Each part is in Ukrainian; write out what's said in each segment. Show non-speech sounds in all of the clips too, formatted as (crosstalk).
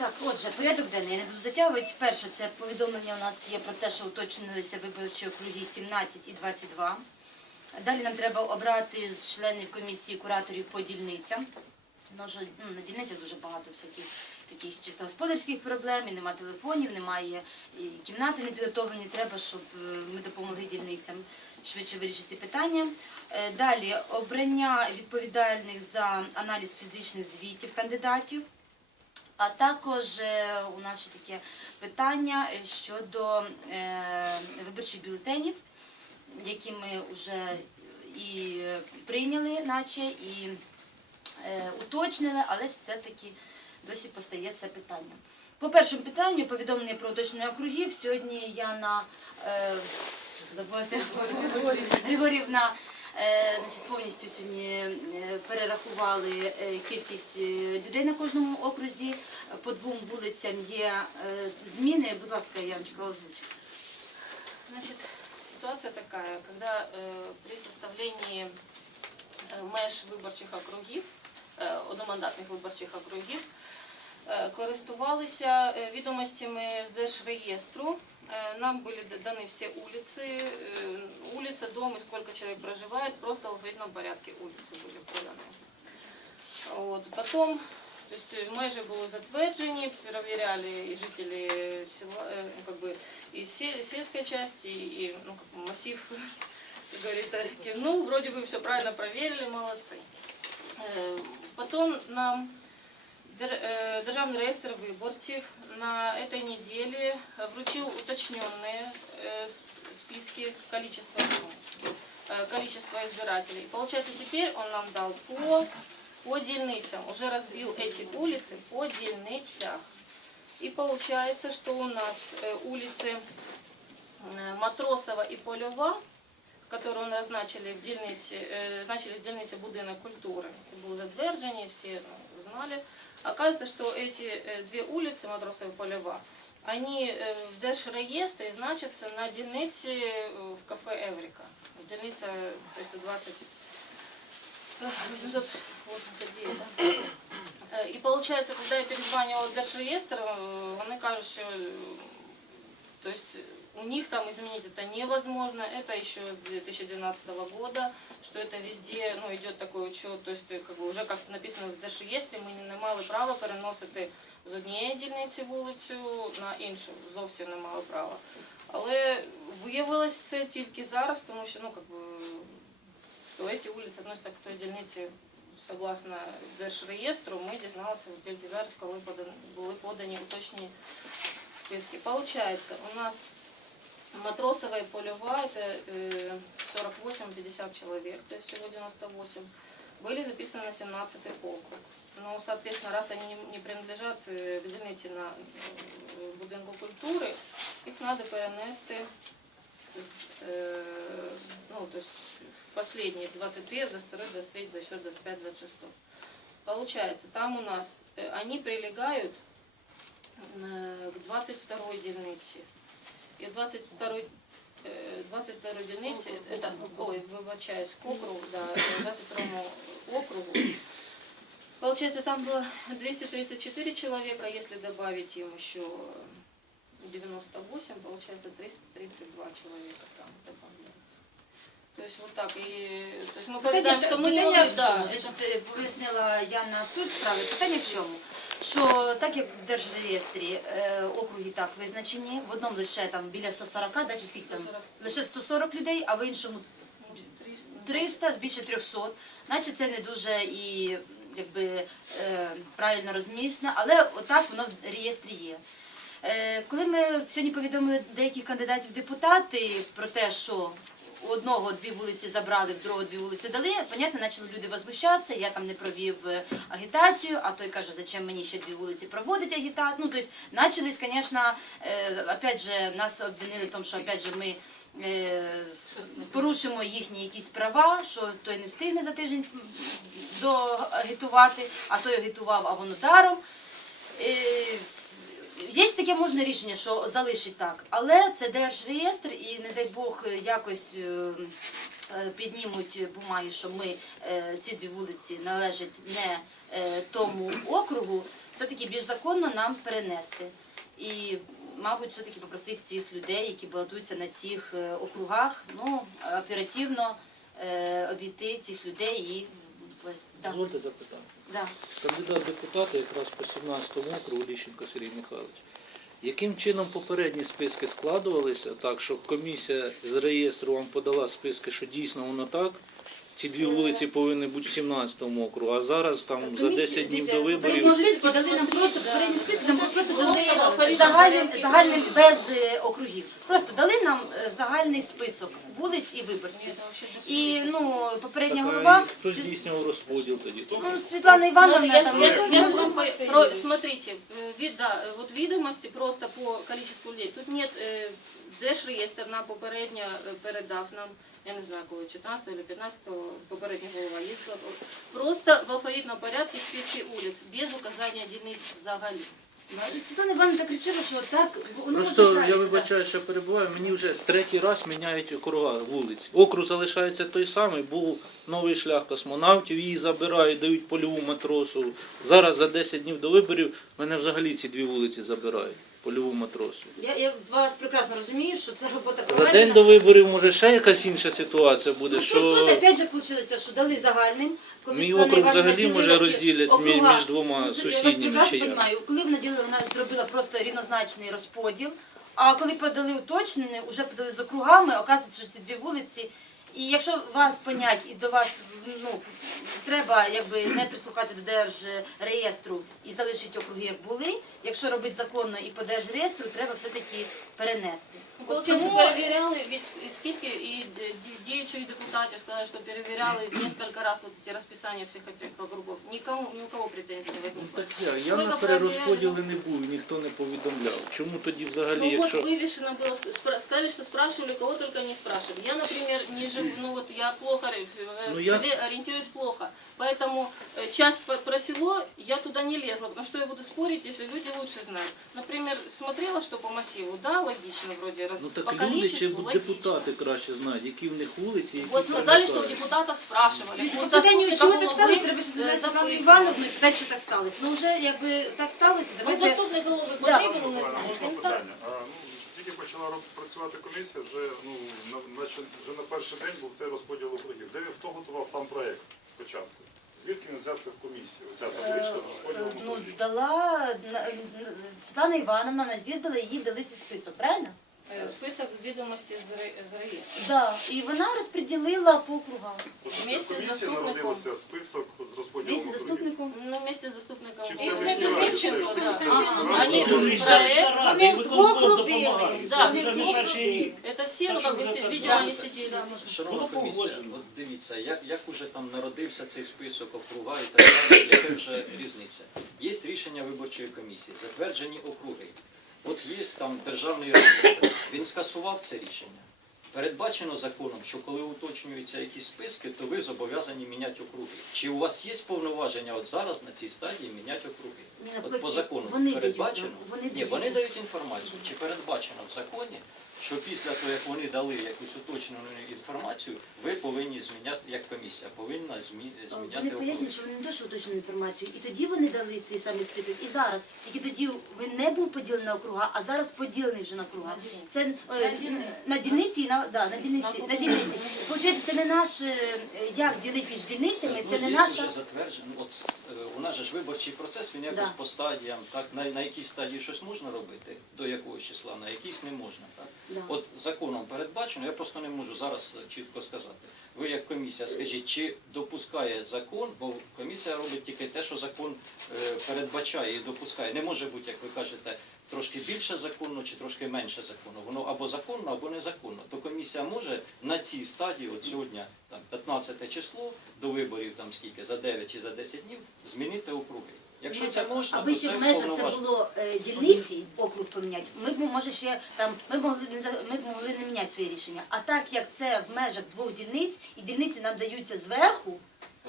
Так, отже, порядок денний. Я не буду затягувати. Перше, це повідомлення у нас є про те, що уточнилися виборчі округи 17 і 22. Далі нам треба обрати з членів комісії кураторів по дільницям. Ну, на дільницях дуже багато всяких таких чисто господарських проблем, і немає телефонів, немає кімнати не підготовлені. Треба, щоб е, ми допомогли дільницям швидше вирішити ці питання. Е, Далі обрання відповідальних за аналіз фізичних звітів кандидатів. А також е, у нас ще таке питання е, щодо е, виборчих бюлетенів, які ми вже і прийняли, наче, і уточнили, але все-таки досі постає це питання. По першому питанню повідомлення про уточнення округів. Сьогодні я на (laughs) Григорівна значить, повністю сьогодні е, перерахували е, кількість е, людей на кожному окрузі. По двом вулицям є е, зміни. Будь ласка, Яночка, озвучте. Значит, ситуация такая, когда при составлении меж виборчих округів, е, одномандатних виборчих округів, е, користувалися е, відомостями з Держреєстру. Е, Нам були д- даны все улицы, э, улица, дом и сколько человек проживает, просто в алфавитном порядке улицы были проданы. От. Потом то есть е, межі були затверджені, перевіряли і жителі села, е, ну, как бы, и се- сельской части, и ну, как бы массив, (laughs) как говорится, кивнул, вроде бы все правильно проверили, молодцы. Е, Потом нам Дер- е, Державний реєстр виборців на этой неделе вручил уточненные э, сп- списки количества, ну, э, количества избирателей. Получается, теперь он нам дал по, по дельницам, уже разбил эти улицы по дельницах. И получается, что у нас э, улицы э, Матросова и Польова, которые у нас начали в дільниці, э, начали с дільниці будинок культури, і були затверджені, всі ну, знали. Оказывается, что эти э, две улицы, Матросова и Полева, они э, в Держреєстрі значатся на дільниці э, в кафе Еврика. Дільниця 320, э, 889, да? Э, И получается, когда я перезванивала в Держреєстр, э, вони кажуть, що э, то есть э, у них там изменить это невозможно, это еще с 2012 года, что это везде ну, идет такой учет, то есть э, как бы уже как написано в Держреєстрі, ми не мали права переносити з однієї дільниці вулицю на іншу, зовсім не мали права. Але виявилось це тільки зараз, тому що ну, как би, що ці вулиці відносяться к той дільниці согласно Держреєстру, ми дізналися тільки зараз, коли подан- були подані уточнені списки. Получается, у нас Матросова и Полева, это э, 48-50 человек, то есть всего 98, были записаны на 17 округ. Но, соответственно, раз они не- не принадлежат э, к дільниці на э, будинку культури, їх надо перенести э, ну, то есть в последние 21, 22, 23, 24, 25, 26. Получается, там у нас э, они прилегают э, к 22 дільниці. І в 22 е, 22 дільниці, это, ой, вибачаюсь, к округу, да, э, 22 округу. Получается, там было 234 человека, если добавить им еще 98, получается 332 человека там добавляется. То есть вот так, и, то есть мы повидаем, что мы не питання могли, в чому? да, Значить, е, пояснила Яна суть справи. Питання в чому? Що так як в Держреєстрі е, округи так визначені, в одному лише там біля 140, да, чи скільки там? 140. Лише 140 людей, а в іншому 300. 300 з більше 300, наче це не дуже і якби е, правильно розміщено, але отак воно в реєстрі є. Е, коли ми сьогодні повідомили деяких кандидатів в депутати про те, що у одного дві вулиці забрали, в другого дві вулиці дали, понятно, почали люди возмущатися, я там не провів е, агітацію, а той каже, зачем мені ще дві вулиці проводити агітацію. Ну, тобто, почались, звісно, е, опять же, нас обвинили в тому, що опять же, ми е, порушимо їхні якісь права, що той не встигне за тиждень доагітувати, а той агітував, а воно даром. Е, Є таке можне рішення, що залишить так, але це держреєстр і не дай Бог якось е, е, піднімуть бумаги, що ми е, ці дві вулиці належать не е, тому округу, все-таки більш законно нам перенести. І, мабуть, все-таки попросити цих людей, які балотуються на цих е, округах, ну, оперативно е, обійти цих людей і да, Дозвольте запитати. да. Кандидат депутата якраз по 17 округу Ліщенко Сергій Михайлович. Яким чином попередні списки складувалися так, щоб комісія з реєстру вам подала списки, що дійсно воно так? Ці дві вулиці повинні бути в 17 округу, а зараз там за Комісія- 10 днів дивіться, до виборів. Попередні списки дали нам просто попередні списки нам просто Просто дали алфавітно загальним, порядку. загальним без е, округів. Просто дали нам е, загальний список вулиць і виборців. Это вообще І ну попередня Так, голова а хто здійснював розподіл тоді? ну, Світлана Івановна я, там я- я- я вам по- про- смотрите, э, вид, да, э, вот відомості просто по количеству людей. Тут нет э, держреєстр нам попередньо е, передав нам, я не знаю, коли 14 или 15 попередня голова є. Просто в алфавітному порядку списки вулиць, без указання дільниць взагалі. Світлана Івановна так кричила, що так воно Просто я вибачаю, що перебуваю. Мені вже третій раз міняють округа вулиць. Округ залишається той самий. Був новий шлях космонавтів, її забирають, дають польову матросу. Зараз за 10 днів до виборів мене взагалі ці дві вулиці забирають. Польову матросу. Я, я вас прекрасно розумію, що це робота За день до виборів може ще якась інша ситуація буде, Ну, тут, тут опять же вийшло, що дали загальним. коли мій округ взагалі може ділила розділять мі- округа. між двома Ну, Я вас сусідніми прекрасно як. розумію. Коли вона ділила, вона зробила просто рівнозначний розподіл. А коли подали уточнене, вже подали з округами, оказується, що ці дві вулиці. І якщо вас понять і до вас ну треба якби не прислухатися до держреєстру і залишити округи як були. Якщо робити законно і по держреєстру, треба все таки перенести. От Получается, тому- перевіряли, від і скільки і д- д- діючих депутатів сказали, що перевіряли несколько раз вот эти розписання всіх этих округов. Никому, ни у кого претензий не Ну, возникло. так я, я Сколько на проверяли? перерозподіли не був, ніхто не повідомляв. Чому тоді взагалі, Ну вот якщо вывешено было, спра- сказали, что спрашивали, кого только не спрашивали. Я, например, не живу, ну вот я плохо, ре- в Ну, в я- селе ориентируюсь плохо. Поэтому э, часть по- про село я туда не лезла, потому что я буду спорить, если люди лучше знают. Например, смотрела, что по массиву, да, логично вроде, раз- Ну по так люди чи количеству логично. депутати краще знають, які в них вулиці, які Вот сказали, что у кандидати. депутатов спрашивали. Дивіться, У по питанню, заступников чому так головы, сталося, треба ще э, зв'язати Світлану запитывали. Івановну і питати, що так сталося. Ну вже якби так сталося, Ну, давайте... заступник голови Да. потрібен у нас. Буквально, можна Ну, так. питання? А, ну, тільки почала роб- працювати комісія, вже, ну, на, наче, вже на перший день був цей розподіл округів. Де він- хто готував сам проєкт спочатку? Звідки він взявся в комісії? Оця табличка з Ну, дала на- на- Світлана Івановна нас їздила і їй дали цей список, правильно? Е, Список відомостей з ре- з реєстру. Да. І вона розподілила по округам. Це в вместе з комісії заступником. список з розподілом Місце округів. заступником. Ну, вместе з заступником. Чи в голови. селищній раді? Левченко, Це- да. це селищна Ага. рада. Они Ну, проект, Вони вдвох робили. да, Вони всі, это все, ну, как бы, все, видимо, Да. они сидели. Шановна комісія, погоджено. от дивіться, як, як уже там народився цей список округа і так далі, яка вже різниця. Є рішення виборчої комісії, затверджені округи. От є там державний реєстр, він скасував це рішення. Передбачено законом, що коли уточнюються якісь списки, то ви зобов'язані міняти округи. Чи у вас є повноваження от зараз на цій стадії міняти округи? От по закону вони передбачено? дають, вони Ні, вони дають інформацію. Чи передбачено в законі, що після того, як вони дали якусь уточнену інформацію, ви повинні зміняти, як комісія, повинна змі- зміняти Вони пояснюють, що вони не те, уточнили інформацію. І тоді вони дали той самий список. І зараз. Тільки тоді він не був поділений на округа, а зараз поділений вже на округа. Це е, на дільниці, на, да, на дільниці. На дільниці. Получається, це не наш, е, як ділити між дільницями, це ну, не наша. вже затверджено. От е, у нас же ж виборчий процес, він якось Да. по стадіям, так на, на якійсь стадії щось можна робити, до якогось числа, на якійсь не можна. Так? От законом передбачено, я просто не можу зараз чітко сказати. Ви як комісія скажіть, чи допускає закон, бо комісія робить тільки те, що закон е, передбачає і допускає. Не може бути, як ви кажете, трошки більше законно чи трошки менше законно. Воно або законно, або незаконно. То комісія може на цій стадії, от сьогодні, там 15 число до виборів, за 9 чи за 10 днів, змінити округи. Якщо це можна, Аби то ще це в межах це було е, дільниці, округ поміняти, ми б може ще там ми б могли не за- ми б могли не міняти своє рішення. А так як це в межах двох дільниць, і дільниці нам даються зверху,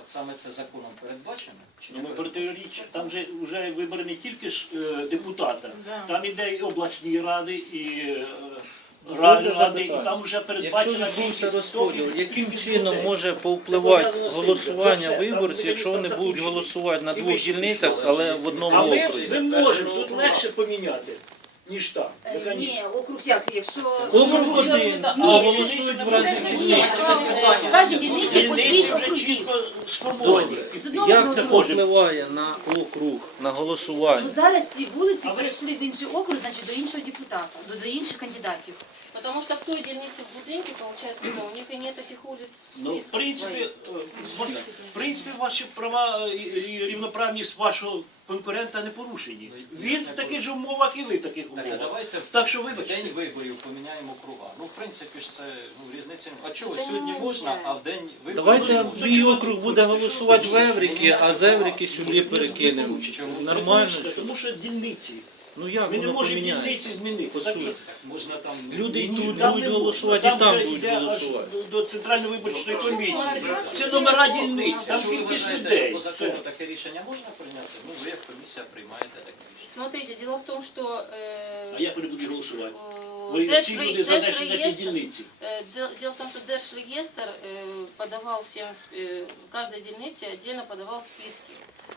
саме це законом передбачено? Чи Ну, не ми передбачено? протиріччя. Там же вже вибори не тільки ж е, депутата, там іде і обласні ради, і е, Добре ради, і там вже Якщо передбачена відбувся кількість розподіл, яким кількість чином людей. може повпливати голосування виборців, якщо вони будуть голосувати на двох дільницях, але в одному А ми, окрузі? ми можемо тут легше поміняти, ніж там. Е. Ні, округ як, якщо... Округ один, а Ні, голосують в ж Ні, кожній дільниці по шість округів. З одного Як це округу. впливає на округ, на Ну голосування? зараз ці вулиці перейшли в інший округ, значить до іншого депутата, до, до інших кандидатів. Потому что в той дельнице в Будинке, получается, что у них и нет этих улиц в Ну, в списках принципі, е, можна- в принципі, ваші права е, і рівноправність вашого конкурента не порушені. Він в таких же умовах і ви в таких Давайте в Так що в вибачте. день виборів поміняємо круга. Ну, в принципі ж це ну, різниця. А чого Та сьогодні ні, можна, а в день виборів Давайте не можна? мій округ буде голосувати в Еврики, а з Еврики сюди перекинемо. Нормально? Що? Тому що дільниці. Ну як Ми не воно можемо поміняється? дільниці змінити. По Так суті. що можна там Люди йдуть, там будуть не- голосувати, і там вже будуть йде аж голосувати. до- До центральної виборчої Ну, комісії. Це номера дільниць, там Якщо ви кількість вважаєте, людей. по закону таке рішення можна прийняти, ну ви як комісія приймаєте таке рішення. Смотрите, дело в том, что э, А як вони будуть голосувати? э, Ви всі Держре- люди занесені на ті Держреестр- дільниці. Э, Дел- Дело в том, что Держреестр э, подавал всем, сп- э, каждой дельнице отдельно подавал списки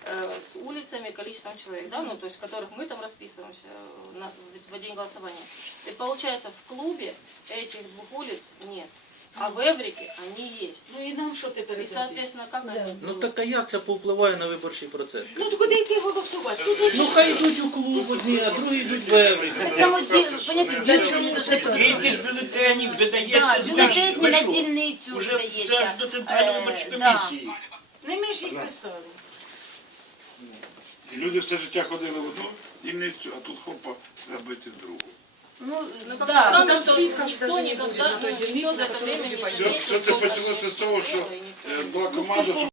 э, с улицами, количеством человек, да, ну, то есть, в которых мы там расписываемся э, на- в день голосования. И получается, в клубе этих двух улиц нет, а в Эврике они есть. Ну і нам що тепер? И, робити? соответственно, как они Ну так а як це повпливає на виборчий процес? Ну то куди йти голосувати? Туди Ну хай йдуть у клуб одні, а другі йдуть в Еврики. Так само ді- ж поняття все ж бюлетенів видається з бюлетені на дільницю Уже це аж до центральної Е, виборчої да. комісії. Не ми ж їх писали. І люди все життя ходили в одну дільницю, а тут хопа забити в другу. Ну, Ну, как да. странно, что никто не никогда, будет на ну, никто за это время не. Все, все сколько почалося з того, е, не- була команда,